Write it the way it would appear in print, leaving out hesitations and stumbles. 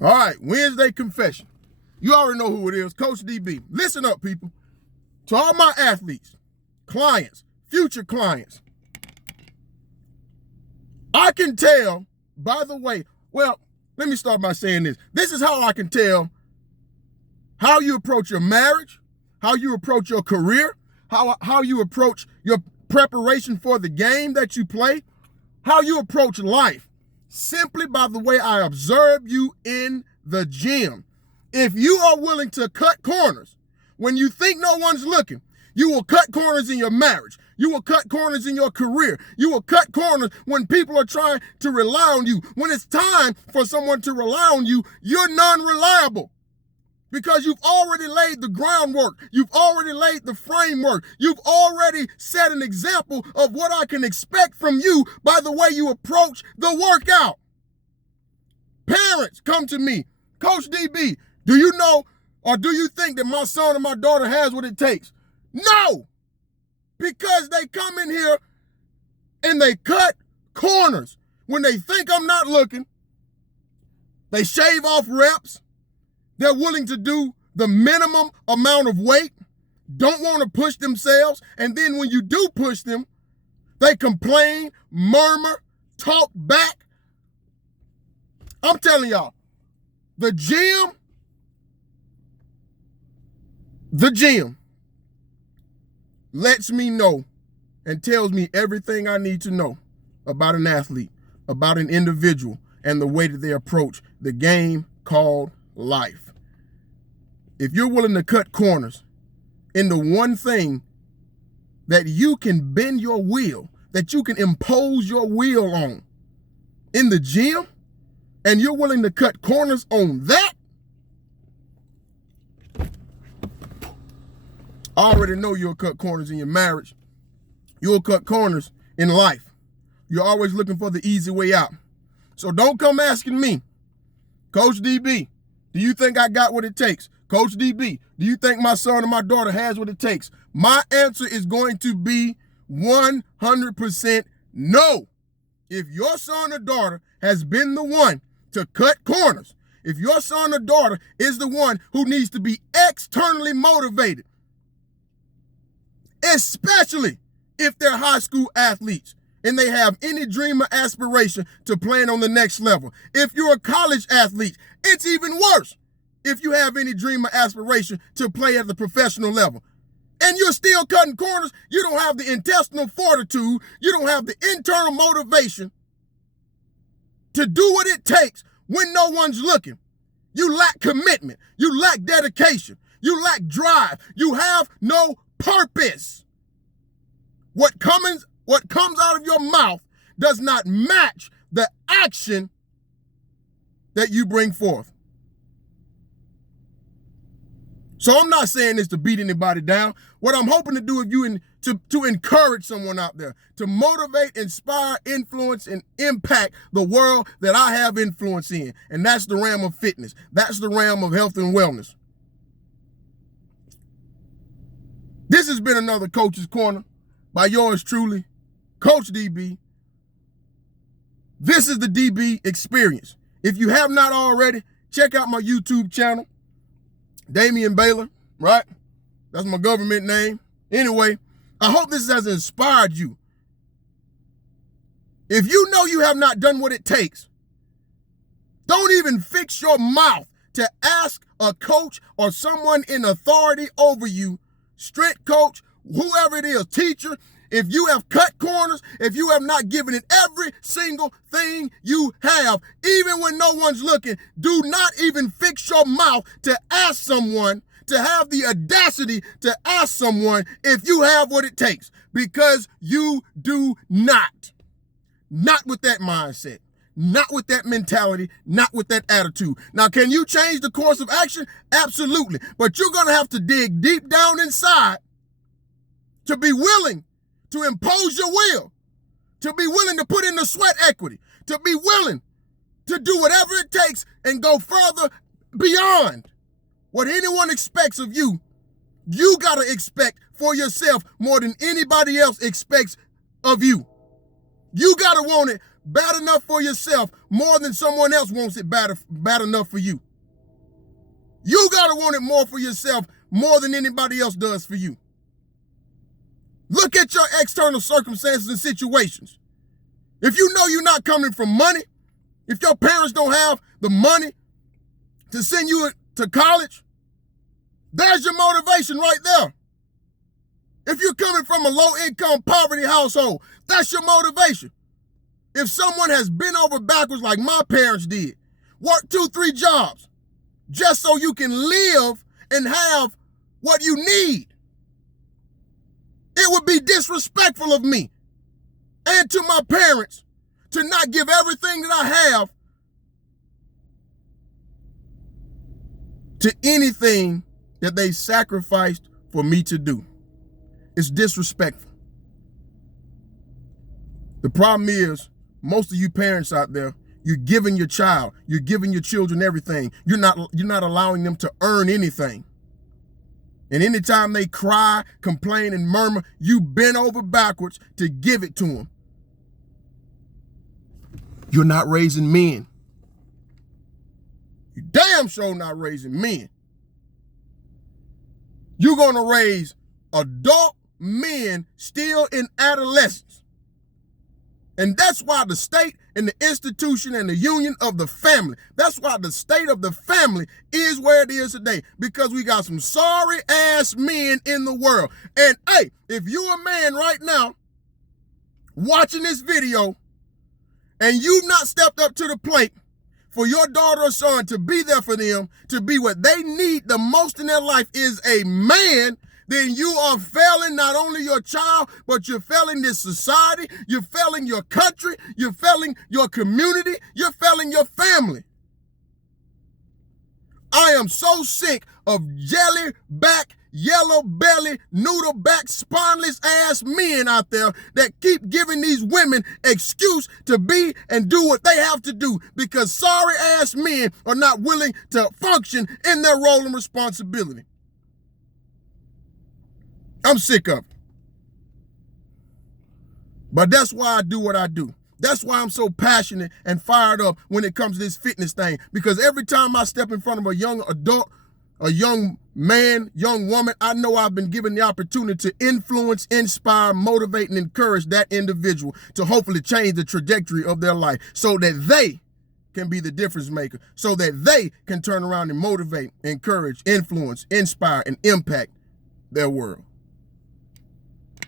All right, Wednesday confession. You already know who it is, Coach DB. Listen up, people. To all my athletes, clients, future clients, I can tell, by the way, well, let me start by saying this. This is how I can tell how you approach your marriage, how you approach your career, how you approach your preparation for the game that you play, how you approach life, simply by the way I observe you in the gym. If you are willing to cut corners when you think no one's looking, you will cut corners in your marriage. You will cut corners in your career. You will cut corners when people are trying to rely on you. When it's time for someone to rely on you, you're non-reliable because you've already laid the groundwork. You've already laid the framework. You've already set an example of what I can expect from you by the way you approach the workout. Parents come to me, Coach DB, do you know or do you think that my son or my daughter has what it takes? No, because they come in here and they cut corners. When they think I'm not looking, they shave off reps. They're willing to do the minimum amount of weight, don't want to push themselves. And then when you do push them, they complain, murmur, talk back. I'm telling y'all, the gym lets me know and tells me everything I need to know about an athlete, about an individual, and the way that they approach the game called life. If you're willing to cut corners in the one thing that you can bend your will, that you can impose your will on in the gym, and you're willing to cut corners on that, I already know you'll cut corners in your marriage. You'll cut corners in life. You're always looking for the easy way out. So don't come asking me, Coach DB, do you think I got what it takes? Coach DB, do you think my son or my daughter has what it takes? My answer is going to be 100% no. If your son or daughter has been the one to cut corners, if your son or daughter is the one who needs to be externally motivated, especially if they're high school athletes and they have any dream or aspiration to playing on the next level. If you're a college athlete, it's even worse if you have any dream or aspiration to play at the professional level. And you're still cutting corners, you don't have the intestinal fortitude, you don't have the internal motivation to do what it takes when no one's looking. You lack commitment, you lack dedication, you lack drive, you have no purpose. What comes out of your mouth does not match the action that you bring forth. So I'm not saying this to beat anybody down. What I'm hoping to do is to encourage someone out there, to motivate, inspire, influence, and impact the world that I have influence in. And that's the realm of fitness. That's the realm of health and wellness. This has been another Coach's Corner by yours truly, Coach DB. This is the DB Experience. If you have not already, check out my YouTube channel, Damian Baylor, right? That's my government name. Anyway, I hope this has inspired you. If you know you have not done what it takes, don't even fix your mouth to ask a coach or someone in authority over you, strength coach, whoever it is, teacher. If you have cut corners, if you have not given it every single thing you have, even when no one's looking, do not even fix your mouth to ask someone, to have the audacity to ask someone if you have what it takes, because you do not. Not with that mindset, not with that mentality, not with that attitude. Now, can you change the course of action? Absolutely. But you're going to have to dig deep down inside to be willing to impose your will, to be willing to put in the sweat equity, to be willing to do whatever it takes and go further beyond what anyone expects of you. You got to expect for yourself more than anybody else expects of you. You got to want it bad enough for yourself more than someone else wants it bad enough for you. You got to want it more for yourself more than anybody else does for you. Look at your external circumstances and situations. If you know you're not coming from money, if your parents don't have the money to send you to college, there's your motivation right there. If you're coming from a low-income poverty household, that's your motivation. If someone has bent over backwards like my parents did, work 2-3 jobs just so you can live and have what you need, it would be disrespectful of me and to my parents to not give everything that I have to anything that they sacrificed for me to do. It's disrespectful. The problem is, most of you parents out there, you're giving your child, you're giving your children everything. You're not allowing them to earn anything. And anytime they cry, complain, and murmur, you bend over backwards to give it to them. You're not raising men. You damn sure not raising men. You're going to raise adult men still in adolescence. And that's why the state and the institution and the union of the family, that's why the state of the family is where it is today. Because we got some sorry ass men in the world. And hey, if you a man right now watching this video and you've not stepped up to the plate for your daughter or son to be there for them, to be what they need the most in their life is a man, then you are failing not only your child, but you're failing this society, you're failing your country, you're failing your community, you're failing your family. I am so sick of jelly back, yellow belly, noodle back, spineless ass men out there that keep giving these women excuse to be and do what they have to do because sorry ass men are not willing to function in their role and responsibility. I'm sick of it. But that's why I do what I do. That's why I'm so passionate and fired up when it comes to this fitness thing. Because every time I step in front of a young adult, a young man, young woman, I know I've been given the opportunity to influence, inspire, motivate, and encourage that individual to hopefully change the trajectory of their life so that they can be the difference maker, so that they can turn around and motivate, encourage, influence, inspire, and impact their world.